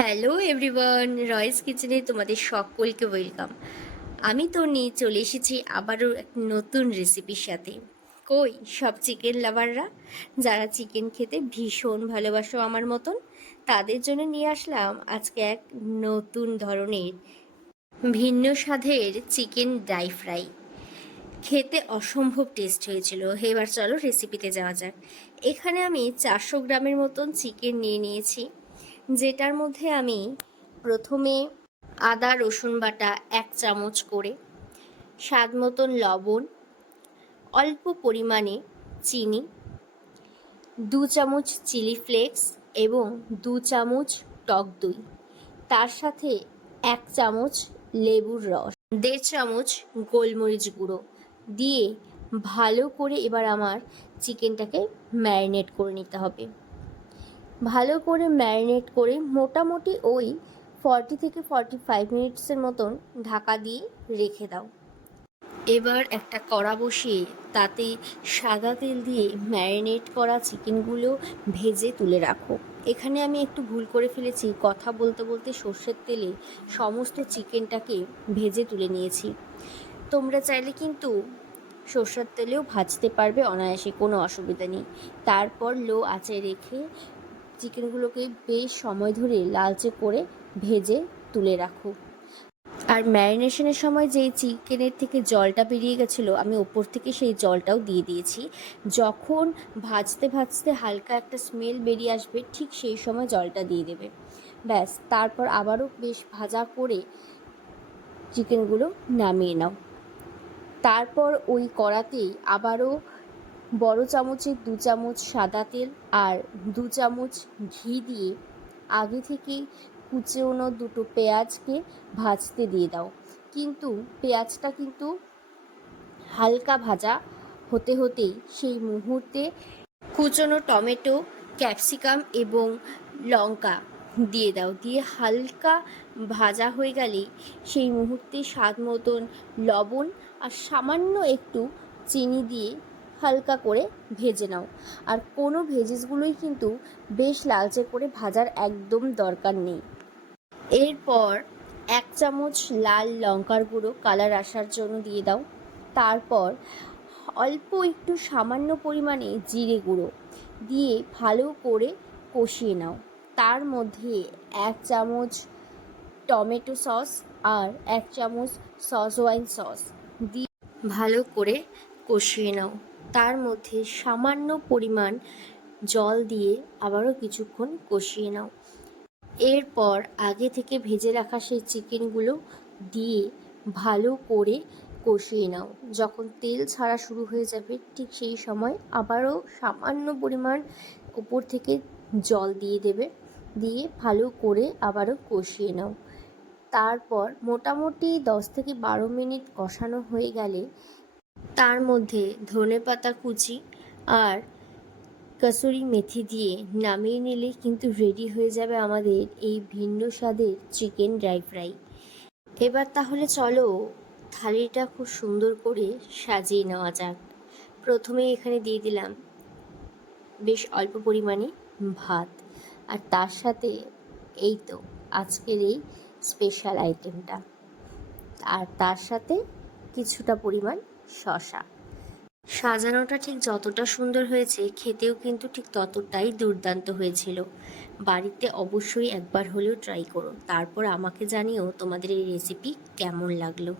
Hello everyone, রয়েস কিচেনে তোমাদের সকলকে ওয়েলকাম। আমি তো নিয়ে চলে এসেছি আবারও এক নতুন রেসিপির সাথে। কই সব চিকেন লাভাররা, যারা চিকেন খেতে ভীষণ ভালোবাসো আমার মতন, তাদের জন্য নিয়ে আসলাম আজকে এক নতুন ধরনের ভিন্ন স্বাদের চিকেন ড্রাই ফ্রাই। খেতে অসম্ভব টেস্ট হয়েছিল। এবার চলো রেসিপিতে যাওয়া যাক। এখানে আমি 400 গ্রামের মতন চিকেন নিয়ে নিয়েছি, যেটার মধ্যে আমি প্রথমে আদা রসুন বাটা 1 চামচ করে, স্বাদ মতন লবণ, অল্প পরিমাণে চিনি, 2 চামচ চিলি ফ্লেক্স এবং 2 চামচ টক দই, তার সাথে 1 চামচ লেবুর রস, 1.5 চামচ গোলমরিচ গুঁড়ো দিয়ে ভালো করে এবার আমার চিকেনটাকে ম্যারিনেট করে নিতে হবে। ভালো করে ম্যারিনেট করে মোটামুটি ওই 40 থেকে 45 মিনিটসের মতন ঢাকা দিয়ে রেখে দাও। এবার একটা কড়া বসিয়ে তাতে সাদা তেল দিয়ে ম্যারিনেট করা চিকেনগুলো ভেজে তুলে রাখো। এখানে আমি একটু ভুল করে ফেলেছি, কথা বলতে বলতে সর্ষের তেলে সমস্ত চিকেনটাকে ভেজে তুলে নিয়েছি। তোমরা চাইলে কিন্তু সর্ষের তেলেও ভাজতে পারবে অনায়াসে, কোনো অসুবিধা নেই। তারপর লো আঁচে রেখে চিকেনগুলোকে বেশ সময় ধরে লালচে করে ভেজে তুলে রাখো। আর ম্যারিনেশনের সময় যেই চিকেনের থেকে জলটা বেরিয়ে গেছিলো, আমি ওপর থেকে সেই জলটাও দিয়ে দিয়েছি। যখন ভাজতে ভাজতে হালকা একটা স্মেল বেরিয়ে আসবে, ঠিক সেই সময় জলটা দিয়ে দেবে। ব্যাস, তারপর আবারও বেশ ভাজা করে চিকেনগুলো নামিয়ে নাও। তারপর ওই কড়াতেই আবারও বড় চামচে 2 চামচ সাদা তেল আর 2 চামচ ঘি দিয়ে আগে থেকেই কুচনো 2টো পেঁয়াজকে ভাজতে দিয়ে দাও। কিন্তু পেঁয়াজটা কিন্তু হালকা ভাজা হতে হতেই সেই মুহূর্তে কুচনো টমেটো, ক্যাপসিকাম এবং লঙ্কা দিয়ে দাও। দিয়ে হালকা ভাজা হয়ে গেলেই সেই মুহূর্তে স্বাদ মতন লবণ আর সামান্য একটু চিনি দিয়ে হালকা করে ভেজে নাও। আর কোনো ভেজেসগুলোই কিন্তু বেশ লালচে করে ভাজার একদম দরকার নেই। এরপর 1 চামচ লাল লঙ্কার গুঁড়ো কালার আসার জন্য দিয়ে দাও। তারপর অল্প একটু সামান্য পরিমাণে জিরে গুঁড়ো দিয়ে ভালো করে কষিয়ে নাও। তার মধ্যে 1 চামচ টমেটো সস আর 1 চামচ সজওয়াইন সস দিয়ে ভালো করে কষিয়ে নাও। তার মধ্যে সামান্য পরিমাণ জল দিয়ে আবারও কিছুক্ষণ কষিয়ে নাও। এরপর আগে থেকে ভেজে রাখা সেই চিকেনগুলো দিয়ে ভালো করে কষিয়ে নাও। যখন তেল ছাড়া শুরু হয়ে যাবে, ঠিক সেই সময় আবারও সামান্য পরিমাণ উপর থেকে জল দিয়ে দেবে, দিয়ে ভালো করে আবারও কষিয়ে নাও। তারপর মোটামুটি 10 থেকে 12 মিনিট কষানো হয়ে গেলে তার মধ্যে ধনেপাতা কুচি আর কসুরি মেথি দিয়ে নামিয়ে নিলে কিন্তু রেডি হয়ে যাবে আমাদের এই ভিন্ন স্বাদের চিকেন ড্রাই ফ্রাই। এবার তাহলে চলো থালিটা খুব সুন্দর করে সাজিয়ে নেওয়া যাক। প্রথমে এখানে দিয়ে দিলাম বেশ অল্প পরিমাণে ভাত, আর তার সাথে এই তো আজকের এই স্পেশাল আইটেমটা, আর তার সাথে কিছুটা পরিমাণ শসা। সাজানোটা ঠিক যতটা সুন্দর হয়েছে, খেতেও কিন্তু ঠিক ততটাই দুর্দান্ত হয়েছিল। বাড়িতে অবশ্যই একবার হলেও ট্রাই করো, তারপর আমাকে জানিও তোমাদের এই রেসিপি কেমন লাগলো।